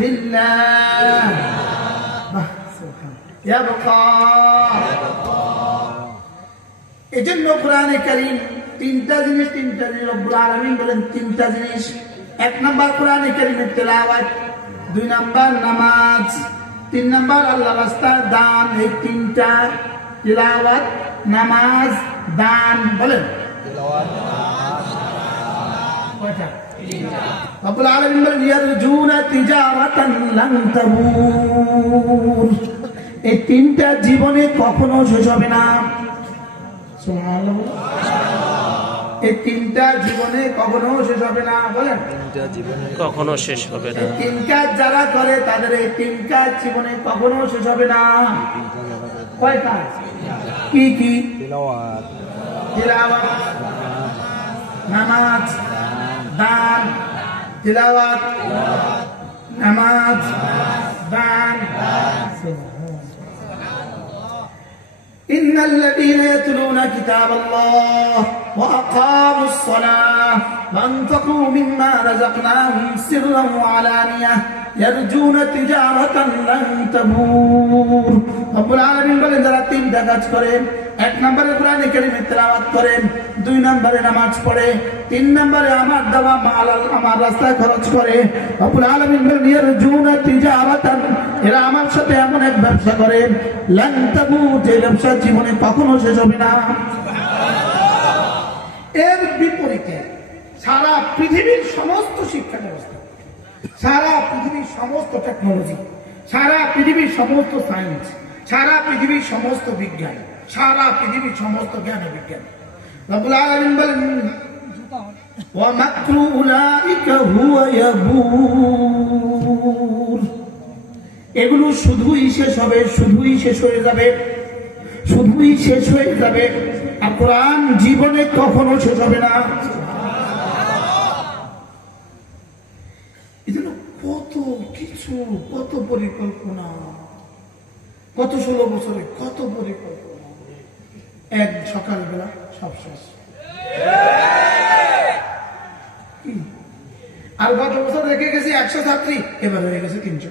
লিল্লাহ ইয়াবকা। এজন্য কোরআনে কারীম তিনটা জিনিস রব্বুল আলামিন বলেন, তিনটা জিনিস। এক নাম্বার কোরআনে কারীমের তেলাওয়াত, দুই নাম্বার নামাজ, তিন নাম্বার আল্লাহর রাস্তায় দান। এই তিনটা, তেলাওয়াত, নামাজ, দান, বলেন কয়টা? রব্বুল আলামিন বলেন ইয়ারজুনা তিজারাতান লান তাবুর। এই তিনটা জীবনে কখনো শেষ হবে না। সুবহানাল্লাহ। এই তিনটা জীবনে কখনো শেষ হবে না, বলেন কখনো শেষ হবে না। তিন কাজ যারা করে তাদের এই তিন কাজ জীবনে কখনো শেষ হবে না। কয় কাজ? কি কি? তিলাওয়াত, নামাজ, দান। তিলাওয়াত, নামাজ, দান। إن الذين يتلون كتاب الله وأقاموا الصلاة وأنفقوا مما رزقناهم سرا وعلانية يرجون تجارة لن تبور। রব্বুল আলামিন বলেন যারা তিনটা কাজ করেন, এক নম্বরে কোরআনে কারীমের তেলাওয়াত করেন, দুই নম্বরে নামাজ পড়ে, তিন নম্বরে আমার দেওয়া মাল আমার রাস্তায় খরচ করে, রব্বুল আলামিন বলেন ইয়ারজুনা তিজারাতান, এরা আমার সাথে এমন এক ব্যবসা করে লান তাবুর, যে ব্যবসা জীবনে কখনো শেষ হবে না। এর বিপরীতে সারা পৃথিবীর সমস্ত শিক্ষা ব্যবস্থা, সারা পৃথিবীর সমস্ত টেকনোলজি, সারা পৃথিবীর সমস্ত সায়েন্স, সারা পৃথিবীর সমস্ত বিজ্ঞান, সারা পৃথিবীর সমস্ত জ্ঞান বিজ্ঞান, রব্বুল আলামিন বলেন ওয়া মাকরু উলাইকা হুয়া ইয়াবুর। এগুলো শুধুই শেষ হবে, শুধুই শেষ হয়ে যাবে, শুধুই শেষ হয়ে যাবে। আর কোরআন জীবনে কখনো শেষ হবে না। এজন্য কত কিছু, কত পরিকল্পনা, কত 16 বছরে কত পরিকল্পনা, এক সকালবেলা সব শেষ। আর গত বছর রেখে গেছি 100 ছাত্রী, এবার হয়ে গেছে 300,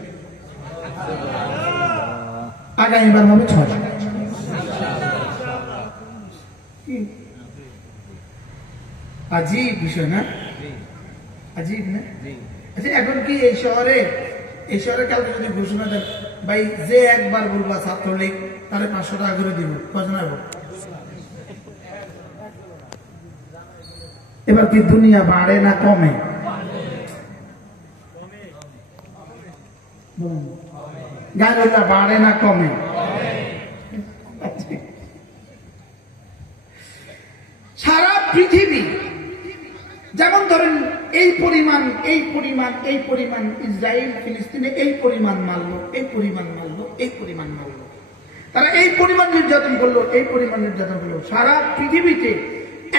আগামীবার হবে 600। আজীব বিষয় না? আজীব না? আচ্ছা, এখন কি এই শহরে কালকে যদি ঘোষণা দেন ভাই যে একবার বলবা ছাত্রলীগ তাহলে 500 টাকা করে দিব, কজন হবে? এবার কি দুনিয়া বাড়ে না কমে? গায়রুল্লাহ বাড়ে না কমে? সারা পৃথিবী যেমন ধরেন এই পরিমাণ ইসরায়েল ফিলিস্তিনে এই পরিমাণ মারলো, এই পরিমাণ মারলো, এই পরিমাণ মারলো, তারা এই পরিমাণ নির্যাতন করলো, এই পরিমাণ নির্যাতন করলো। সারা পৃথিবীতে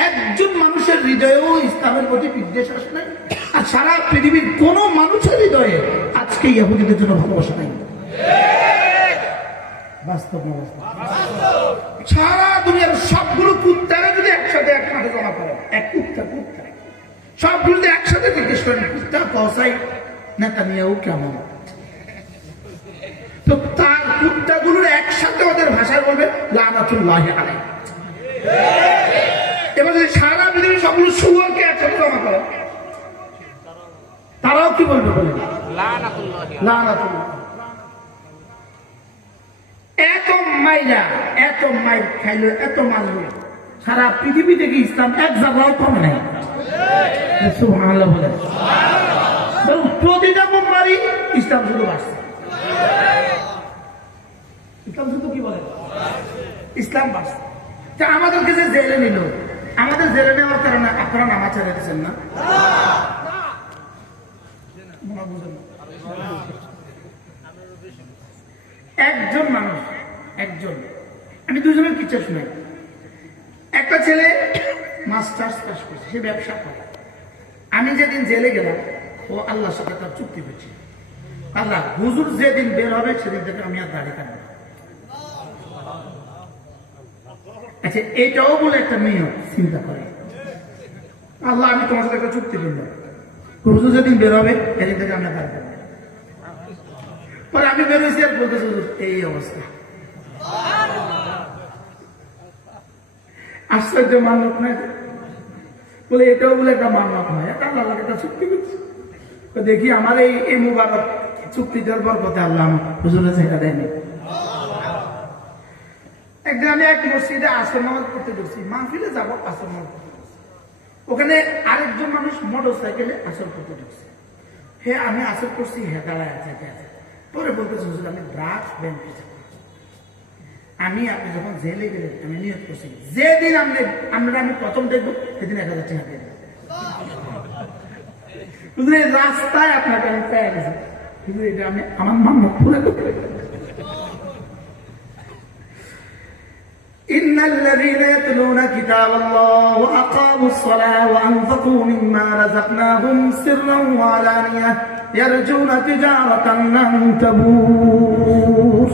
একজন মানুষের হৃদয়েও ইসলামের প্রতি বিদ্বেষ আসে নাই, আর সারা পৃথিবীর কোন মানুষের হৃদয়ে আজকে ইহুদিদের জন্য ভালোবাসা নাই। বাস্তব না? সারা দুনিয়ার সবগুলো কুত্তারা যদি একসাথে এক মাঠে জমা করে, এক কুত্তা সবগুলো একসাথে জিজ্ঞেস করেন কুত্তা কসাই নেতানিয়াহু কেমন, তো তার কুত্তাগুলোর একসাথে ওদের ভাষায় বলবে লানাতুল্লাহি আলাইহি। এবার যদি সারা পৃথিবীর সবগুলো শুয়োরকে একসাথে জমা করে, তারাও কি বলবে? বলবে লানাতুল্লাহ। এত মাইল খাইলো, এত মারলো, সারা পৃথিবী থেকে ইসলাম এক জায়গাও কমে নাই। সুবহানাল্লাহ বলে প্রতিটা মারি ইসলাম শুধু বাড়ছে। ইসলাম শুধু কি বলে? ইসলাম বাড়ছে। তা আমাদেরকে যে জেলে নিল, আমাদের জেলে নেওয়ার কারণে আপনারা নামাজ ছেড়ে দিচ্ছেন না? একজন মানুষ, আমি দুজনের কিচ্ছা শুনাই। একটা ছেলে মাস্টার্স পাস করছে, সে ব্যবসা করে। আমি যেদিন জেলে গেলাম ও আল্লাহর সাথে তার চুক্তি করছে, আল্লাহ হুজুর যেদিন বের হবে সেদিন থেকে আমি আর দাড়ি কাটবো। আচ্ছা, এটাও বলে একটা নিয়ম চিন্তা করে, আল্লাহ আমি তোমার সাথে একটা চুক্তি করলাম, হুজুর যেদিন বের হবে সেদিন থেকে আমি আর দাড়ি কাটবো। পরে আমি বেরোইছি আর বলতেছি এই অবস্থা। আশ্চর্য মানব না বলে, এটাও বলে একটা মানব হয়, এটা আল্লাহ একটা চুক্তি করছে। দেখি আমার এই মুবারক চুক্তিটার বরকতে আল্লাহ আমার হুজুরে ছেড়ে দেয়নি। একদিন আমি এক মসজিদে আসর নামাজ পড়তে ঢুকছি, মাহফিলে যাবো আসর নামাজ পড়তে ঢুকছি। ওখানে আরেকজন মানুষ মোটর সাইকেলে আসর করতে ঢুকছে। হে আমি আসর করছি, হে দাঁড়ায় আছে। পরে বলতেছে হুজুর আমি ড্রাগস ব্যান করছি। আপনি যখন জেলে গেলেন আমি নিয়ত করছি যেদিন আমি প্রথম দেখবো সেদিন 1000 টাকা দিয়ে দেবো। রাস্তায় আপনাকে আমি পেয়ে গেছি, কিন্তু এটা আমি আমার মামলা পুরো করতে। إن الذين يتلون كتاب الله وأقاموا الصلاة وأنفقوا مما رزقناهم سرا وعلانية يرجون تجارة لن تبور।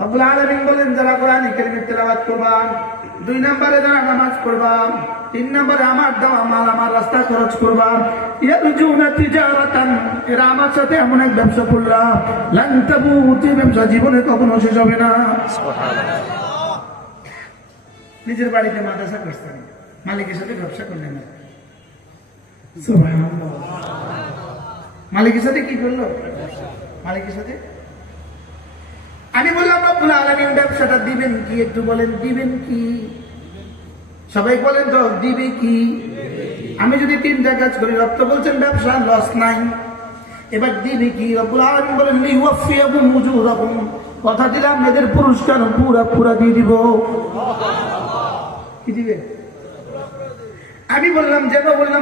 রব্বুল আলামিন বলেন যারা কোরআন কারীমের তেলাওয়াত করবা, 2 নম্বরে যারা নামাজ পড়বা, 3 নম্বরে আমার দেওয়া মাল আমার রাস্তায় খরচ করবা, ইয়ারজুনা তিজারাতান, এরা আমার সাথে এমন এক ব্যবসা করলা, লান তাবুত, ব্যবসা জীবনে কখনো শেষ হবে না। সুবহানাল্লাহ। নিজের বাড়িতে মাদ্রাসা করছেন, মালিকের সাথে ব্যবসা করলেন না। সুবহানাল্লাহ। মালিকের সাথে কি করলো? মালিকের সাথে আমি বললাম রব্বুল আলামিন ব্যবসাটা দিবেন কি, একটু বলেন দিবেন কি? সবাই বলেন তো দিবে কি? আমি যদি 3টা কাজ করি, রক্ত বলছেন ব্যবসা লস নাই, এবার দিবে কি? রব্বুল আলামিন বলেন লিওয়াফিয়াহুম উজুরাহুম, কথা দিলাম এদের পুরস্কার পুরা দিয়ে দিব। কি দিবে? আমি বললাম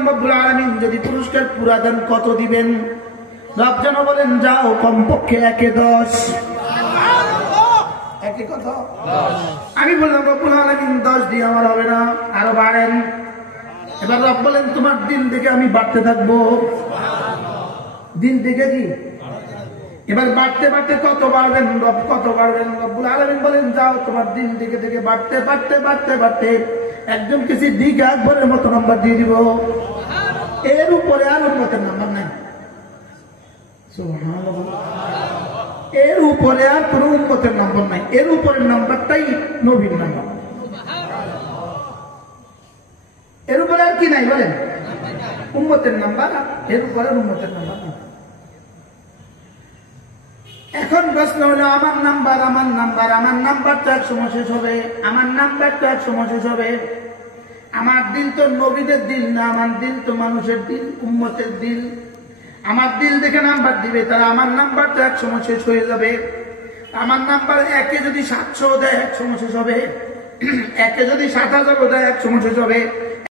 রব্বুল আলামিন যদি পুরস্কার পুরা দেন কত দিবেন? রব যেন বলেন যাও কমপক্ষে 1/10। আমি বললাম রব্বুল আলামিন 10 দিয়ে আমার হবে না, আরো বাড়েন। এবার রব বলেন তোমার দিন থেকে আমি বাড়তে থাকবো। দিন থেকে কি এবার বাড়তে বাড়তে কত বাড়বেন? রব কত বাড়বেন? রব্বুল আলামিন বলেন যাও তোমার দিন থেকে বাড়তে একদম কিছু দিকে আকবরের মতো নাম্বার দিয়ে দিব। এর উপরে আর উম্মতের নাম্বার নাই। সুবহানাল্লাহ। এর উপরে আর কোন উম্মতের নাম্বার নাই, এর উপরের নাম্বারটাই নবীর নাম্বার। এর উপরে আর কি নাই বলেন? উম্মতের নাম্বার, এর উপরে উম্মতের নাম্বার নাই। এখন প্রশ্ন হলো আমার নাম্বার তো এক সময় শেষ হবে, আমার দিল তো নবীদের দিল না, আমার দিল তো মানুষের দিল, উম্মতের দিল। আমার দিল দেখে নাম্বার দিবে, তারা আমার নাম্বার তো এক সময় শেষ হয়ে যাবে। আমার নাম্বার 1-এ যদি 700 দেয় এক সময় শেষ হবে, 1-এ যদি 7000 দেয় এক সময় শেষ হবে,